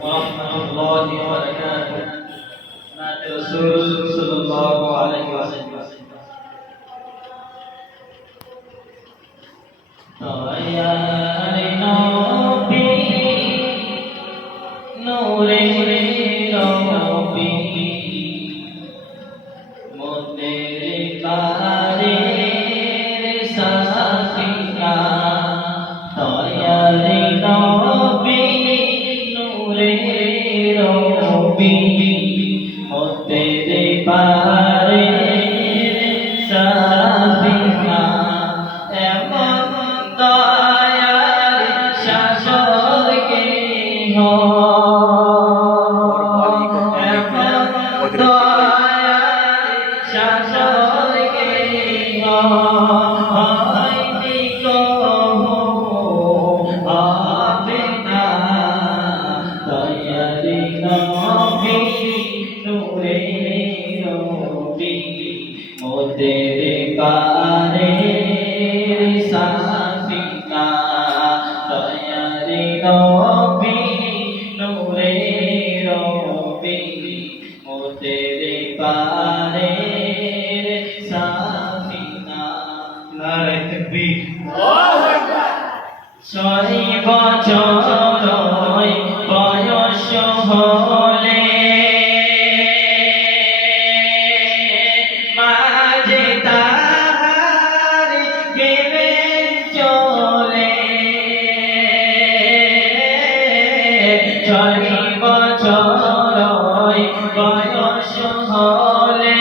warahmatullahi wabarakatuh. Nabi Rasul sallallahu alaihi wasallam. Tayari Nabi, Nure Nabi, Motere Kare Safina. Tayari Nabi, Nure Nabi, Motere Kare Safina. Motere Kare Safina, Tayari Nabi, Nure Nabi, Motere Kare Safina. Nare Takbir. Allahu Akbar. 6 বছর বয়স হলে মাঝে তাহার গেলেন চলে। 6 বছর বয়স হলে